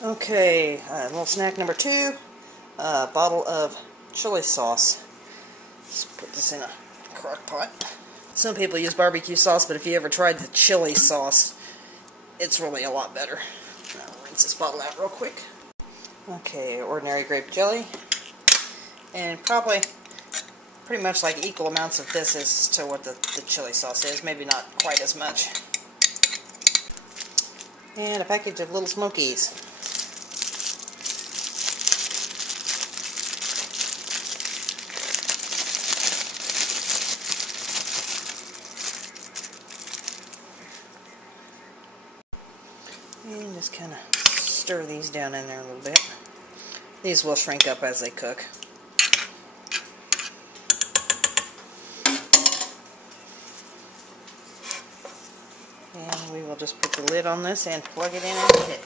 Okay, little snack number 2, a bottle of chili sauce. Let's put this in a crock pot. Some people use barbecue sauce, but if you ever tried the chili sauce, it's really a lot better. I'll rinse this bottle out real quick. Okay, ordinary grape jelly. And probably pretty much like equal amounts of this as to what the chili sauce is. Maybe not quite as much. And a package of little smokies. And just kind of stir these down in there a little bit. These will shrink up as they cook. And we will just put the lid on this and plug it in and hit it.